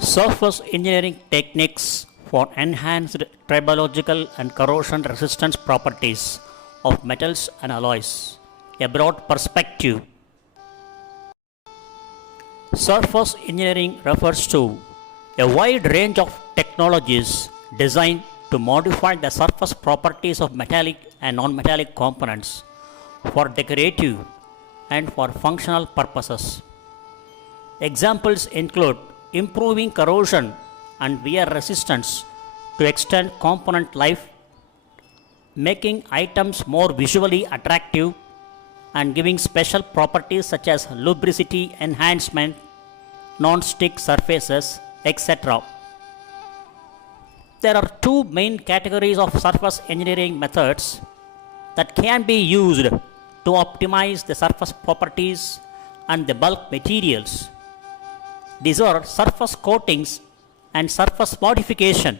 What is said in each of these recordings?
Surface engineering techniques for enhanced tribological and corrosion resistance properties of metals and alloys. A broad perspective. Surface engineering refers to a wide range of technologies designed to modify the surface properties of metallic and non-metallic components for decorative and for functional purposes. Examples include improving corrosion and wear resistance to extend component life, making items more visually attractive, and giving special properties such as lubricity enhancement, non-stick surfaces, etc. There are two main categories of surface engineering methods that can be used to optimize the surface properties and the bulk materials. These are surface coatings and surface modification.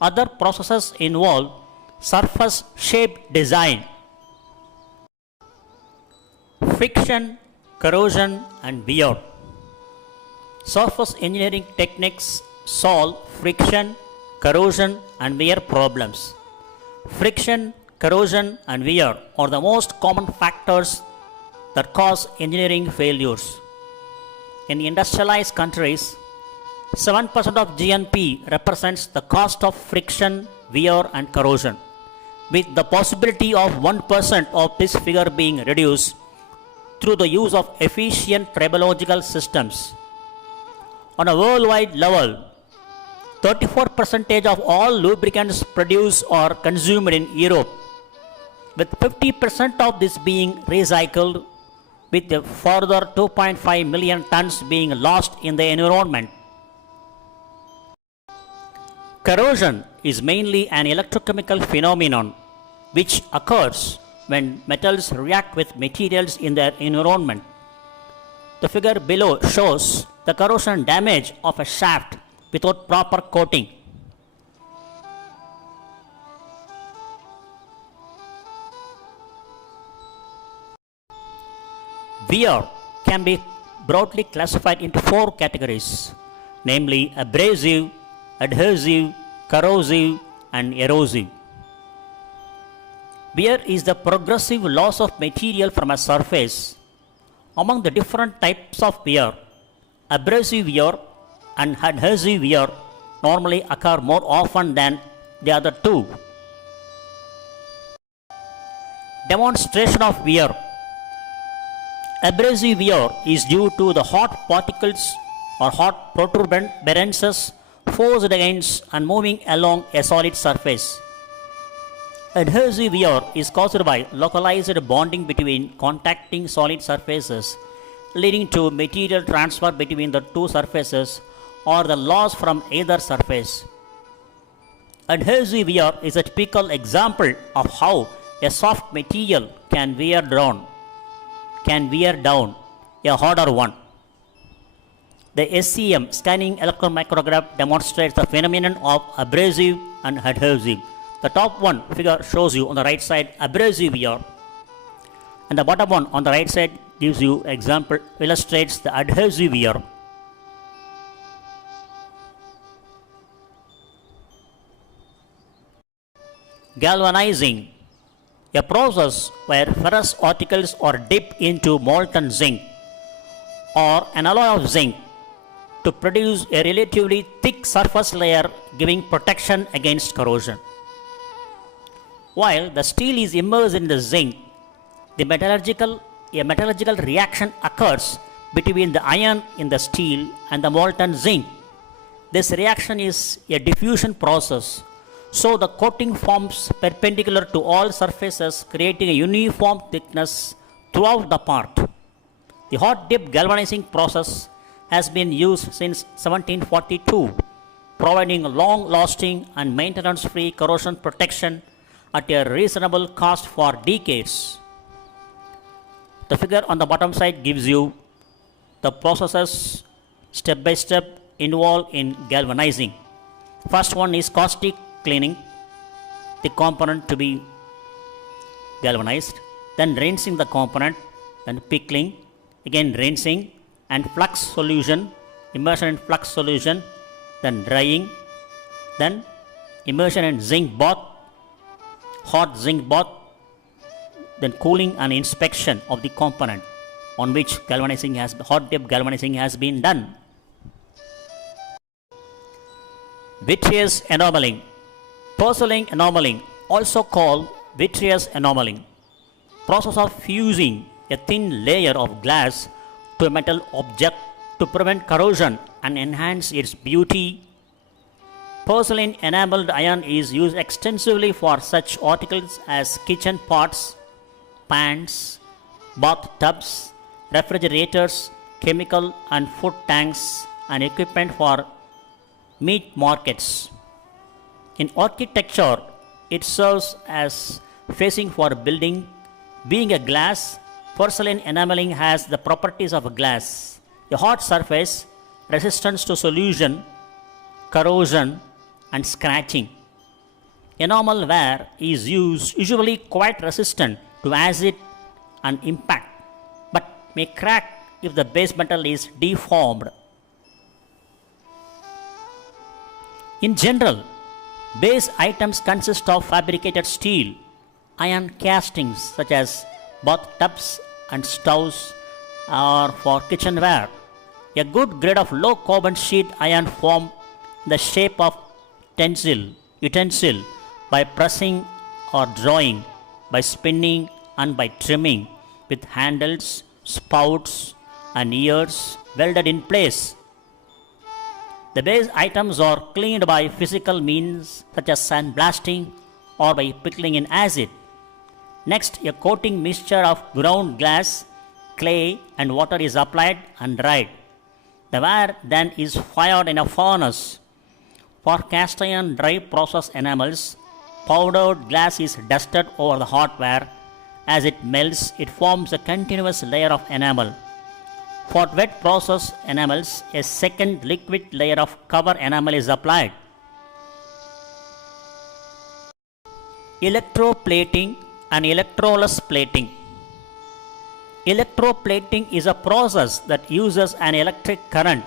Other processes involve surface shape design. Friction, corrosion, and wear. Surface engineering techniques solve friction, corrosion, and wear problems. Friction, corrosion, and wear are the most common factors that cause engineering failures. In industrialized countries, 7% of GNP represents the cost of friction, wear, and corrosion, with the possibility of 1% of this figure being reduced through the use of efficient tribological systems. On a worldwide level, 34% of all lubricants produced or consumed in Europe, with 50% of this being recycled, with a further 2.5 million tons being lost in the environment. Corrosion is mainly an electrochemical phenomenon which occurs when metals react with materials in their environment. The figure below shows the corrosion damage of a shaft without proper coating. Wear can be broadly classified into four categories, namely abrasive, adhesive, corrosive, and erosive. Wear is the progressive loss of material from a surface. Among the different types of wear, abrasive wear and adhesive wear normally occur more often than the other two. Demonstration of wear. Abrasive wear is due to the hot particles or hot protuberances forced against and moving along a solid surface. Adhesive wear is caused by localized bonding between contacting solid surfaces, leading to material transfer between the two surfaces or the loss from either surface. Adhesive wear is a typical example of how a soft material can wear down a harder one. The SEM scanning electron micrograph demonstrates the phenomenon of abrasive and adhesive. The top one figure shows you on the right side abrasive wear, and the bottom one on the right side gives you example, illustrates the adhesive wear. Galvanizing, a process where ferrous particles are dipped into molten zinc or an alloy of zinc to produce a relatively thick surface layer giving protection against corrosion. While the steel is immersed in the zinc, a metallurgical reaction occurs between the iron in the steel and the molten zinc. This reaction is a diffusion process, so the coating forms perpendicular to all surfaces, creating a uniform thickness throughout the part. The hot dip galvanizing process has been used since 1742, providing long-lasting and maintenance-free corrosion protection at a reasonable cost for decades. The figure on the bottom side gives you the processes step by step involved in galvanizing. First one is caustic cleaning the component to be galvanized, then rinsing the component, then pickling, again rinsing, and flux solution, immersion in flux solution, then drying, then immersion in zinc bath, hot zinc bath, then cooling and inspection of the component on which hot dip galvanizing has been done. Vitreous enameling. Porcelain enameling, also called vitreous enameling, process of fusing a thin layer of glass to a metal object to prevent corrosion and enhance its beauty. Porcelain enameled iron is used extensively for such articles as kitchen pots, pans, bathtubs, refrigerators, chemical and food tanks, and equipment for meat markets. In architecture, it serves as facing for building. Being a glass, porcelain enameling has the properties of a glass: a hard surface, resistance to solution, corrosion, and scratching. Enamel ware is usually quite resistant to acid and impact, but may crack if the base metal is deformed. In general, base items consist of fabricated steel, iron castings such as bathtubs and stoves, or for kitchenware. A good grade of low carbon sheet iron formed in the shape of utensil by pressing or drawing, by spinning and by trimming, with handles, spouts, and ears welded in place. The base items are cleaned by physical means such as sandblasting or by pickling in acid. Next, a coating mixture of ground glass, clay, and water is applied and dried. The ware then is fired in a furnace. For cast iron dry process enamels, powdered glass is dusted over the hot ware. As it melts, it forms a continuous layer of enamel. For wet process enamels, a second liquid layer of cover enamel is applied. Electroplating and electroless plating. Electroplating is a process that uses an electric current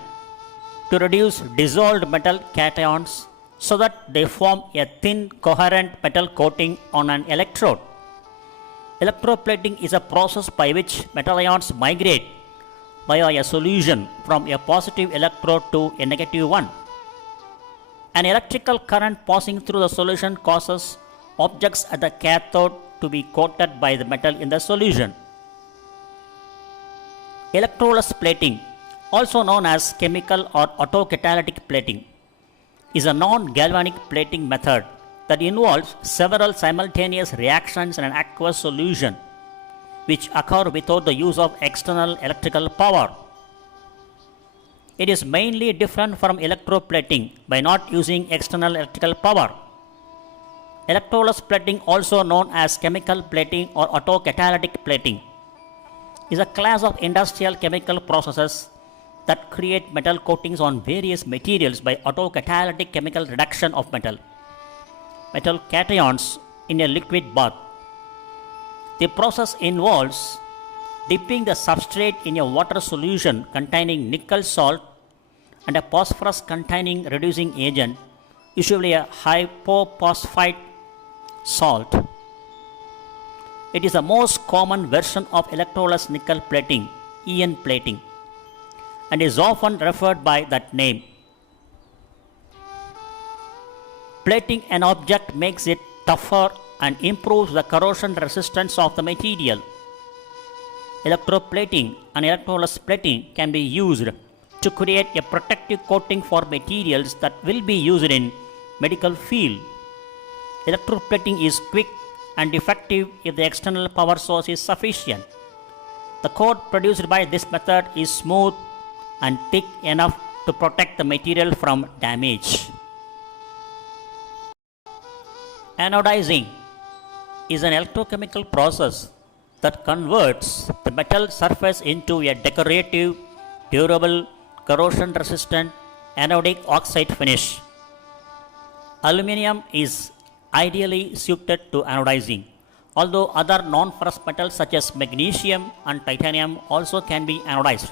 to reduce dissolved metal cations so that they form a thin, coherent metal coating on an electrode. Electroplating is a process by which metal ions migrate via a solution from a positive electrode to a negative one. An electrical current passing through the solution causes objects at the cathode to be coated by the metal in the solution. Electroless plating, also known as chemical or autocatalytic plating, is a non-galvanic plating method that involves several simultaneous reactions in an aqueous solution, which occur without the use of external electrical power. It is mainly different from electroplating by not using external electrical power. Electroless plating, also known as chemical plating or autocatalytic plating, is a class of industrial chemical processes that create metal coatings on various materials by autocatalytic chemical reduction of metal cations in a liquid bath. The process involves dipping the substrate in a water solution containing nickel salt and a phosphorus containing reducing agent, usually a hypophosphite salt. It is the most common version of electroless nickel plating, EN plating, and is often referred by that name. Plating an object makes it tougher and improves the corrosion resistance of the material. Electroplating and electroless plating can be used to create a protective coating for materials that will be used in medical field. Electroplating is quick and effective if the external power source is sufficient. The coat produced by this method is smooth and thick enough to protect the material from damage. Anodizing is an electrochemical process that converts the metal surface into a decorative, durable, corrosion-resistant anodic oxide finish. Aluminium is ideally suited to anodizing, although other non-ferrous metals such as magnesium and titanium also can be anodized.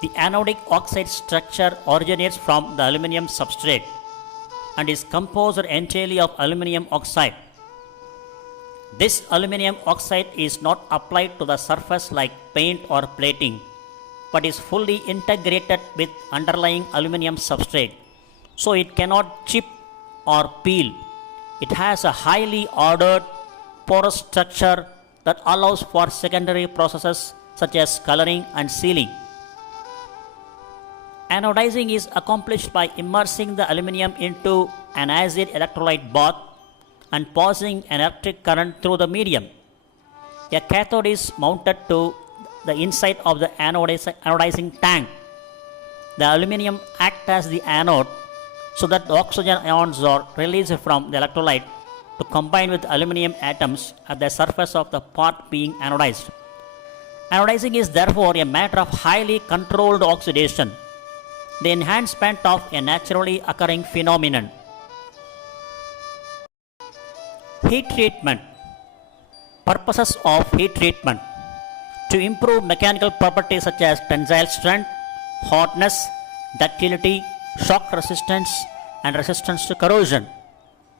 The anodic oxide structure originates from the aluminum substrate and is composed entirely of aluminum oxide. This aluminum oxide is not applied to the surface like paint or plating, but is fully integrated with underlying aluminum substrate, so it cannot chip or peel. It has a highly ordered porous structure that allows for secondary processes such as coloring and sealing. Anodizing is accomplished by immersing the aluminum into an acid electrolyte bath and passing an electric current through the medium. A cathode is mounted to the inside of the anodizing tank. The aluminum acts as the anode so that the oxygen ions are released from the electrolyte to combine with aluminum atoms at the surface of the part being anodized. Anodizing is therefore a matter of highly controlled oxidation, the enhancement of a naturally occurring phenomenon. Heat treatment. Purposes of heat treatment: to improve mechanical properties such as tensile strength, hardness, ductility, shock resistance, and resistance to corrosion.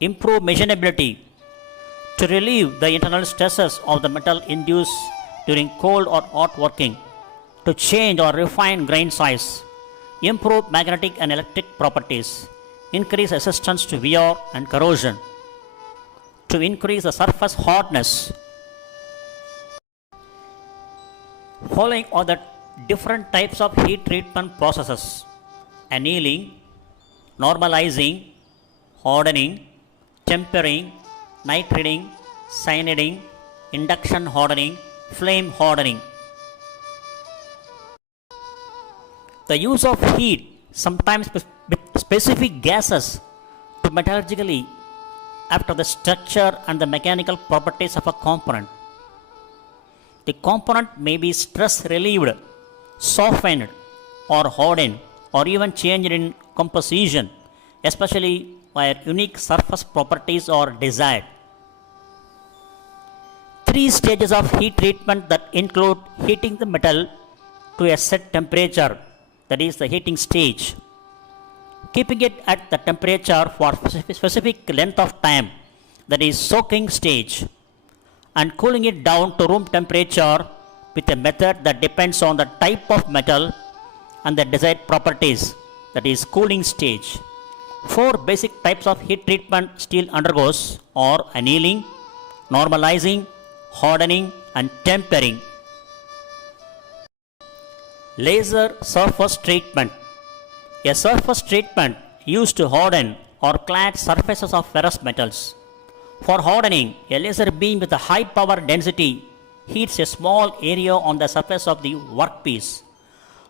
Improve machinability, to relieve the internal stresses of the metal induced during cold or hot working, to change or refine grain size. Improve magnetic and electric properties, increase resistance to wear and corrosion, to increase the surface hardness. Following are the different types of heat treatment processes: annealing, normalizing, hardening, tempering, nitriding, cyaniding, induction hardening, flame hardening. The use of heat, sometimes with specific gases, to metallurgically after the structure and the mechanical properties of a component. The component may be stress relieved, softened, or hardened, or even changed in composition, especially where unique surface properties are desired. Three stages of heat treatment that include heating the metal to a set temperature, that is the heating stage, keeping it at the temperature for specific length of time, that is soaking stage, and cooling it down to room temperature with a method that depends on the type of metal and the desired properties, that is cooling stage. Four basic types of heat treatment steel undergoes are annealing, normalizing, hardening, and tempering. Laser surface treatment. A surface treatment used to harden or clad surfaces of ferrous metals. For hardening, a laser beam with a high power density heats a small area on the surface of the workpiece,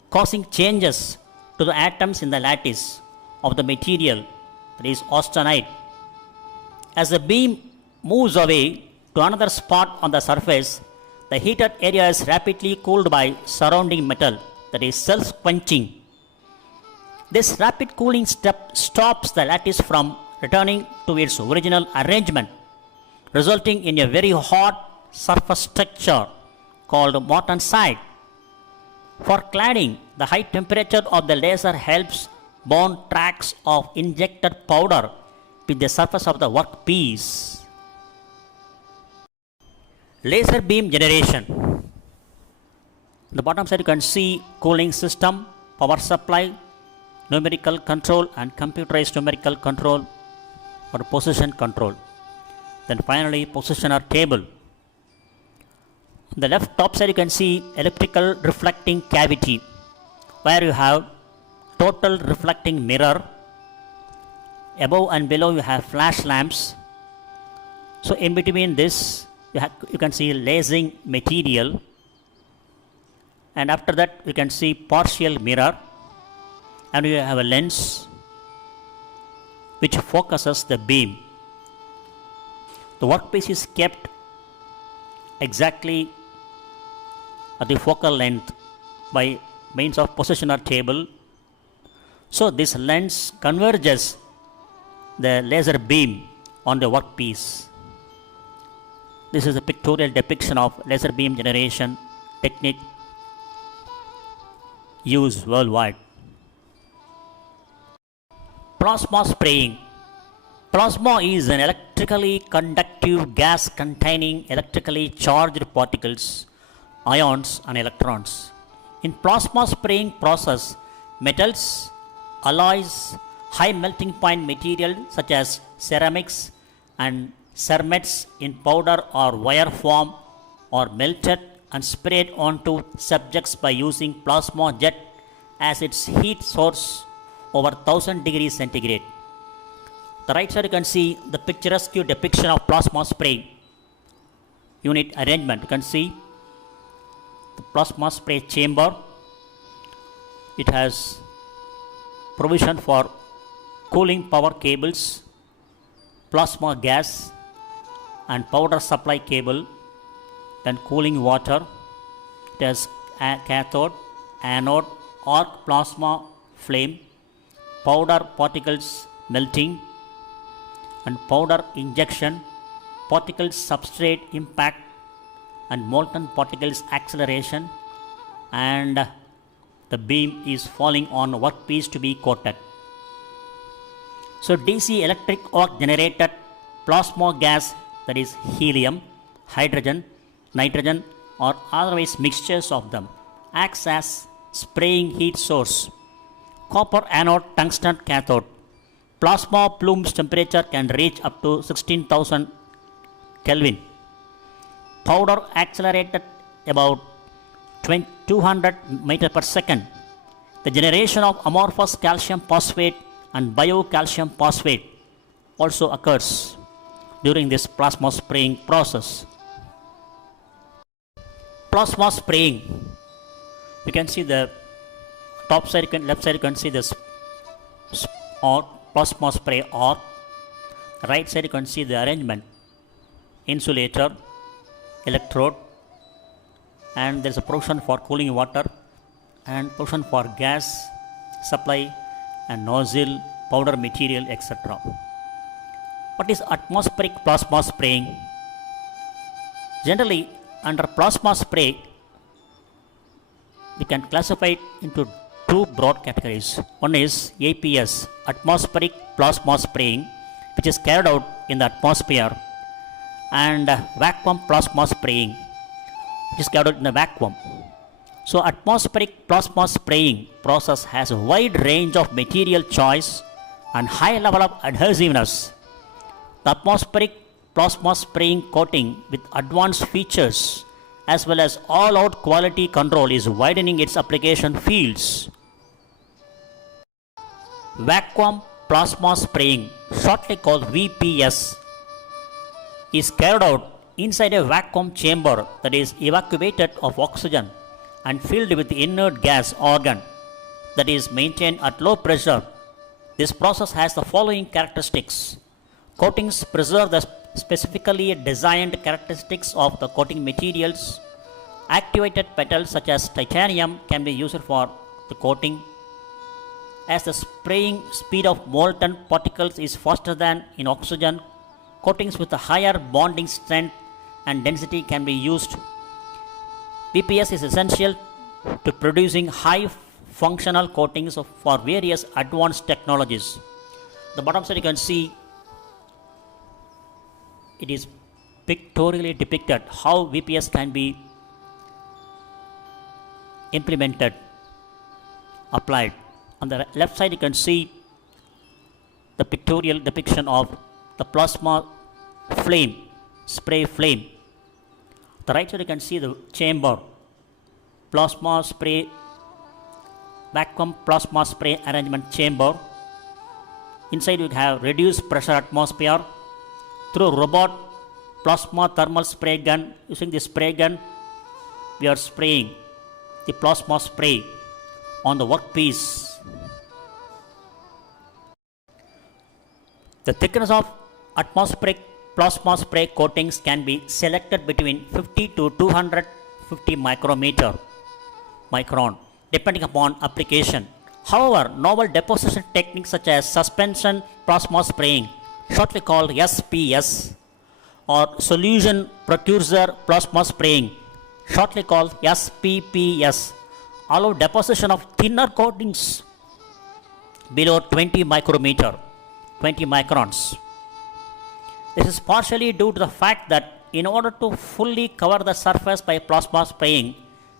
causing changes to the atoms in the lattice of the material, that is austenite. As the beam moves away to another spot on the surface, the heated area is rapidly cooled by surrounding metal, that is self-quenching. This rapid cooling step stops the lattice from returning to its original arrangement, resulting in a very hot surface structure called martensite. For cladding, the high temperature of the laser helps burn tracks of injected powder with the surface of the workpiece. Laser beam generation. On the bottom side you can see cooling system, power supply, numerical control and computerized numerical control or position control. Then finally positioner table. On the left top side you can see elliptical reflecting cavity, where you have total reflecting mirror. Above and below you have flash lamps. So in between this you can see lasing material, and after that you can see partial mirror, and you have a lens which focuses the beam. The workpiece is kept exactly at the focal length by means of positioner table. So this lens converges the laser beam on the workpiece. This is a pictorial depiction of laser beam generation technique used worldwide. Plasma spraying. Plasma is an electrically conductive gas containing electrically charged particles, ions and electrons. In plasma spraying process, metals, alloys, high melting point material such as ceramics and cermets in powder or wire form are melted and sprayed onto subjects by using plasma jet as its heat source over 1000 degrees centigrade. The right side you can see the picturesque depiction of plasma spray unit arrangement. You can see the plasma spray chamber. It has provision for cooling power cables, plasma gas and powder supply cable, then cooling water. It has a cathode, anode, arc plasma flame, powder particles melting and powder injection, particles substrate impact and molten particles acceleration, and the beam is falling on workpiece to be coated. So DC electric arc generated plasma gas, that is helium, hydrogen, nitrogen or otherwise mixtures of them, acts as spraying heat source. Copper anode, tungsten cathode. Plasma plume's temperature can reach up to 16,000 Kelvin. Powder accelerated about 200 meter per second. The generation of amorphous calcium phosphate and biocalcium phosphate also occurs during this plasma spraying process. Plasma spraying. You can see the top side, left side you can see this arc, plasma spray arc. Right side you can see the arrangement, insulator, electrode, and there is a provision for cooling water and provision for gas supply and nozzle, powder material, etc. What is atmospheric plasma spraying? Generally, under plasma spray, we can classify it into two broad categories. One is APS, atmospheric plasma spraying, which is carried out in the atmosphere, and vacuum plasma spraying, which is carried out in the vacuum. So atmospheric plasma spraying process has a wide range of material choice and high level of adhesiveness. The atmospheric plasma spraying coating with advanced features as well as all-out quality control is widening its application fields. Vacuum plasma spraying, shortly called VPS, is carried out inside a vacuum chamber that is evacuated of oxygen and filled with inert gas organ that is maintained at low pressure. This process has the following characteristics. Coatings preserve the specifically designed characteristics of the coating materials. Activated petals such as titanium can be used for the coating. As the spraying speed of molten particles is faster than in oxygen, coatings with a higher bonding strength and density can be used. VPS is essential to producing high functional coatings for various advanced technologies. The bottom side you can see it is pictorially depicted how VPS can be implemented, applied. On the left side you can see the pictorial depiction of the plasma flame, spray flame. The right side you can see the chamber, plasma spray, vacuum plasma spray arrangement chamber. Inside you have reduced pressure atmosphere. Through robot plasma thermal spray gun, using the spray gun we are spraying the plasma spray on the workpiece. The thickness of atmospheric plasma spray coatings can be selected between 50 to 250 micron depending upon application. However, novel deposition techniques such as suspension plasma spraying, shortly called SPS, or solution precursor plasma spraying, shortly called SPPS, allow deposition of thinner coatings below 20 microns. This is partially due to the fact that in order to fully cover the surface by plasma spraying,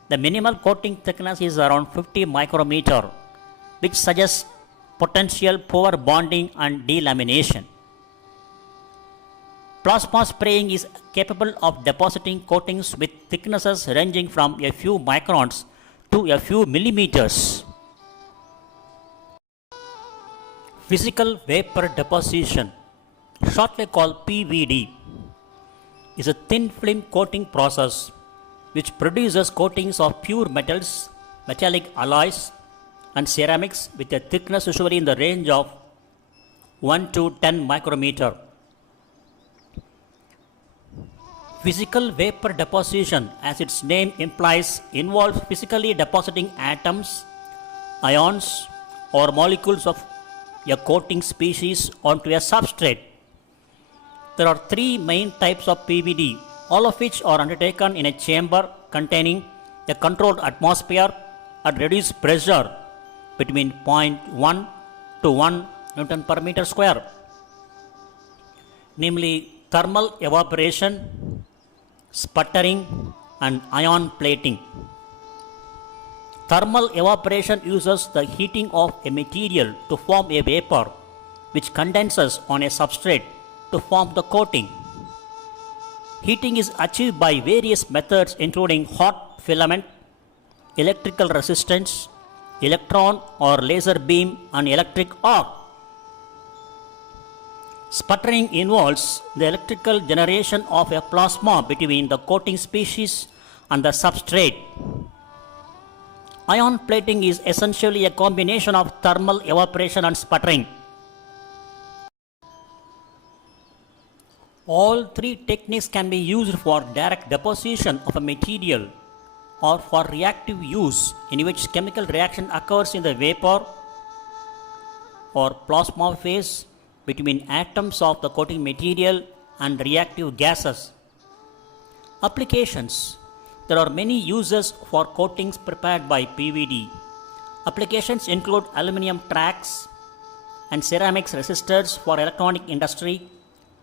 the minimal coating thickness is around 50 micrometer, which suggests potential poor bonding and delamination. Plasma spraying is capable of depositing coatings with thicknesses ranging from a few microns to a few millimeters. Physical vapor deposition, shortly called PVD, is a thin film coating process which produces coatings of pure metals, metallic alloys, and ceramics with a thickness usually in the range of 1 to 10 micrometer. Physical vapor deposition, as its name implies, involves physically depositing atoms, ions, or molecules of a coating species onto a substrate. There are three main types of PVD, all of which are undertaken in a chamber containing a controlled atmosphere at reduced pressure between 0.1 to 1 Newton per meter square, namely thermal evaporation, sputtering, and ion plating. Thermal evaporation uses the heating of a material to form a vapor which condenses on a substrate to form the coating. Heating is achieved by various methods including hot filament, electrical resistance, electron or laser beam, and electric arc. Sputtering involves the electrical generation of a plasma between the coating species and the substrate. Ion plating is essentially a combination of thermal evaporation and sputtering. All three techniques can be used for direct deposition of a material or for reactive use, in which chemical reaction occurs in the vapor or plasma phase between atoms of the coating material and reactive gases. Applications. There are many uses for coatings prepared by PVD. Applications include aluminum tracks and ceramics resistors for electronic industry,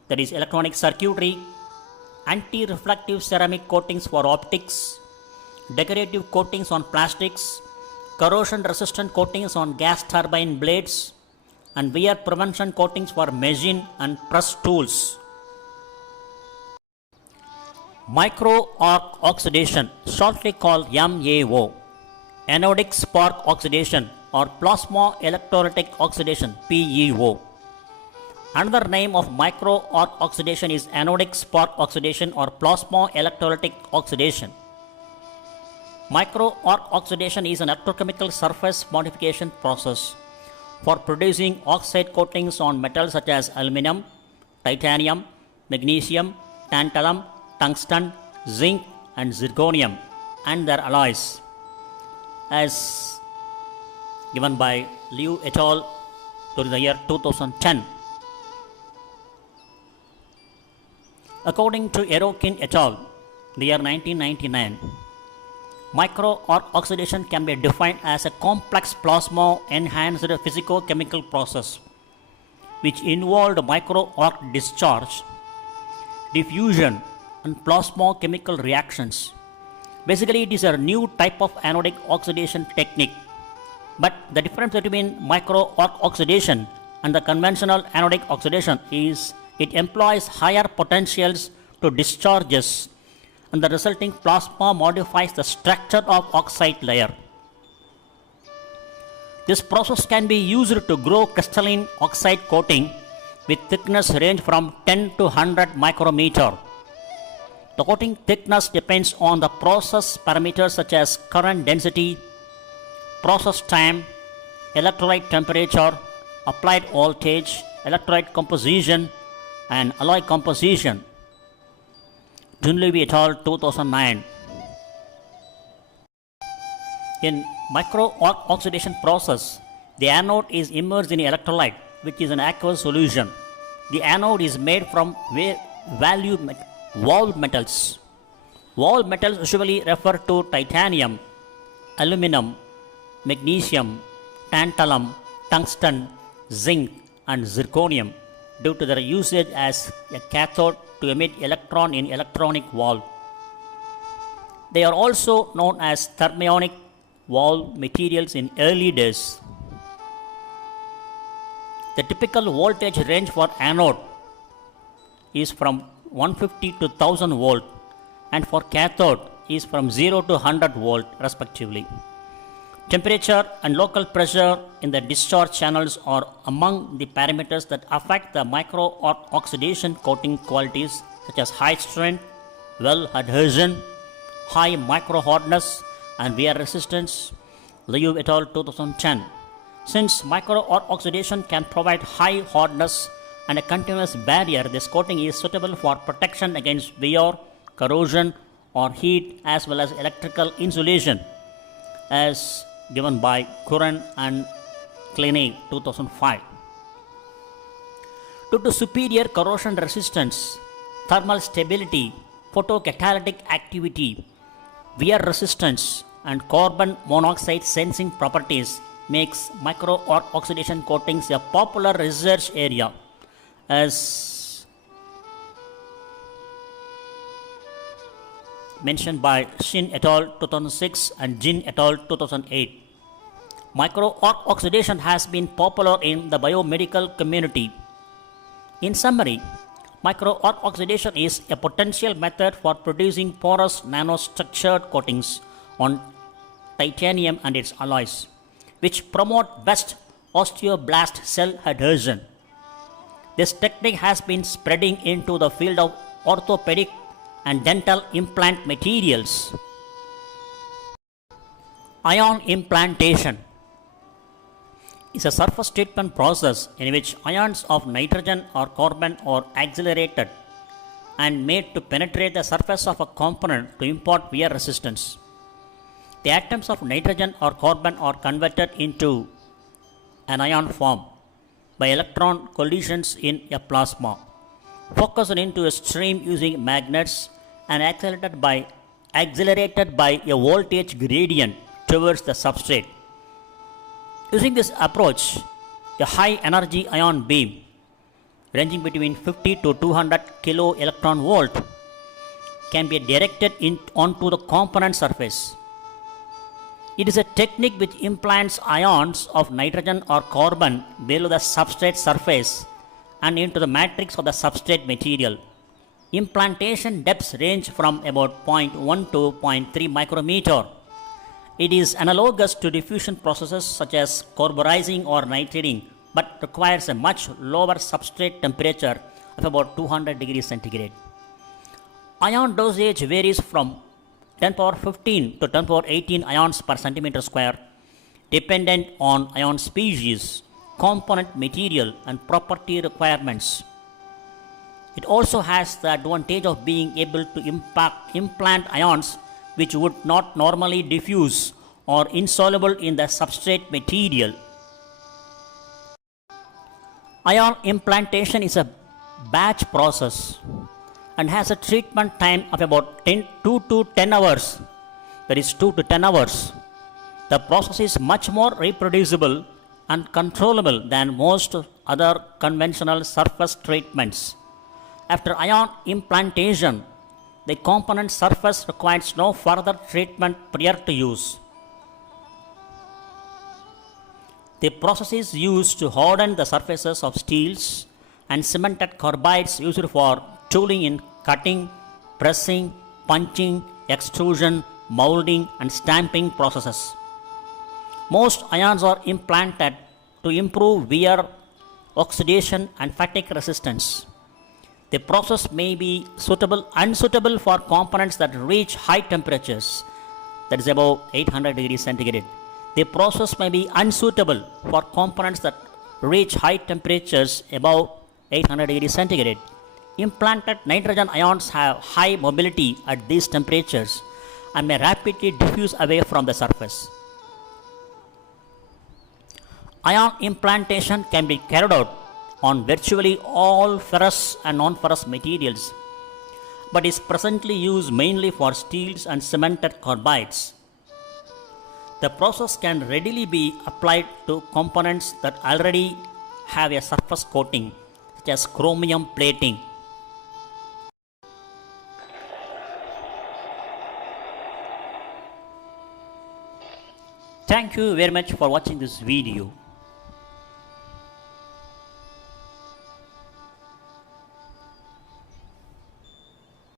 that is electronic circuitry, anti-reflective ceramic coatings for optics, decorative coatings on plastics, corrosion resistant coatings on gas turbine blades, and wear prevention coatings for machine and press tools. Micro arc oxidation, shortly called MAO, anodic spark oxidation or plasma electrolytic oxidation, PEO. Another name of micro arc oxidation is anodic spark oxidation or plasma electrolytic oxidation. Micro arc oxidation is an electrochemical surface modification process for producing oxide coatings on metals such as aluminum, titanium, magnesium, tantalum, tungsten, zinc, and zirconium and their alloys, as given by Liu et al. During the year 2010. According to Erokin et al., the year 1999, micro arc oxidation can be defined as a complex plasma enhanced physico-chemical process which involved micro arc discharge, diffusion, and plasma chemical reactions. Basically, it is a new type of anodic oxidation technique. But the difference between micro arc oxidation and the conventional anodic oxidation is it employs higher potentials to discharges, and the resulting plasma modifies the structure of oxide layer. This process can be used to grow crystalline oxide coating with thickness range from 10 to 100 micrometer. The coating thickness depends on the process parameters such as current density, process time, electrolyte temperature, applied voltage, electrolyte composition, and alloy composition. Dunleavy et al. 2009. In micro arc oxidation process, the anode is immersed in electrolyte, which is an aqueous solution. The anode is made from wall metals. Wall metals usually refer to titanium, aluminum, magnesium, tantalum, tungsten, zinc, and zirconium due to their usage as a cathode to emit electron in electronic valve. They are also known as thermionic valve materials in early days. The typical voltage range for anode is from 150 to 1000 volt and for cathode is from 0 to 100 volt respectively. Temperature and local pressure in the discharge channels are among the parameters that affect the micro or oxidation coating qualities such as high strength, well adhesion, high micro hardness and wear resistance. Liu et al. 2010. Since micro or oxidation can provide high hardness and a continuous barrier, this coating is suitable for protection against wear, corrosion or heat as well as electrical insulation, as given by Curran and Kline 2005. Due to superior corrosion resistance, thermal stability, photocatalytic activity, wear resistance and carbon monoxide sensing properties makes micro or oxidation coatings a popular research area, as mentioned by Shin et al. 2006 and Jin et al. 2008. Micro or oxidation has been popular in the biomedical community. In summary, micro or oxidation is a potential method for producing porous nanostructured coatings on titanium and its alloys, which promote best osteoblast cell adhesion. This technique has been spreading into the field of orthopedic and dental implant materials. Ion implantation is a surface treatment process in which ions of nitrogen or carbon are accelerated and made to penetrate the surface of a component to impart wear resistance. The atoms of nitrogen or carbon are converted into an ion form by electron collisions in a plasma, focused into a stream using magnets and accelerated by a voltage gradient towards the substrate. Using this approach, a high energy ion beam ranging between 50 to 200 kilo electron volt can be directed onto the component surface. It is a technique which implants ions of nitrogen or carbon below the substrate surface and into the matrix of the substrate material. Implantation depths range from about 0.1 to 0.3 micrometer. It is analogous to diffusion processes such as carburizing or nitrating, but requires a much lower substrate temperature of about 200 degrees centigrade. Ion dosage varies from 10 power 15 to 10 power 18 ions per centimeter square, dependent on ion species, component material and property requirements. It also has the advantage of being able to implant ions which would not normally diffuse or insoluble in the substrate material. Ion implantation is a batch process and has a treatment time of about 2 to 10 hours. That is 2 to 10 hours. The process is much more reproducible and controllable than most other conventional surface treatments. After ion implantation, the component surface requires no further treatment prior to use. The process is used to harden the surfaces of steels and cemented carbides used for tooling in cutting, pressing, punching, extrusion, molding and stamping processes. Most ions are implanted to improve wear, oxidation and fatigue resistance. The process may be unsuitable for components that reach high temperatures, that is above 800 degrees centigrade. The process may be unsuitable for components that reach high temperatures above 800 degrees centigrade. Implanted nitrogen ions have high mobility at these temperatures and may rapidly diffuse away from the surface. Ion implantation can be carried out on virtually all ferrous and non-ferrous materials, but is presently used mainly for steels and cemented carbides. The process can readily be applied to components that already have a surface coating, such as chromium plating. Thank you very much for watching this video.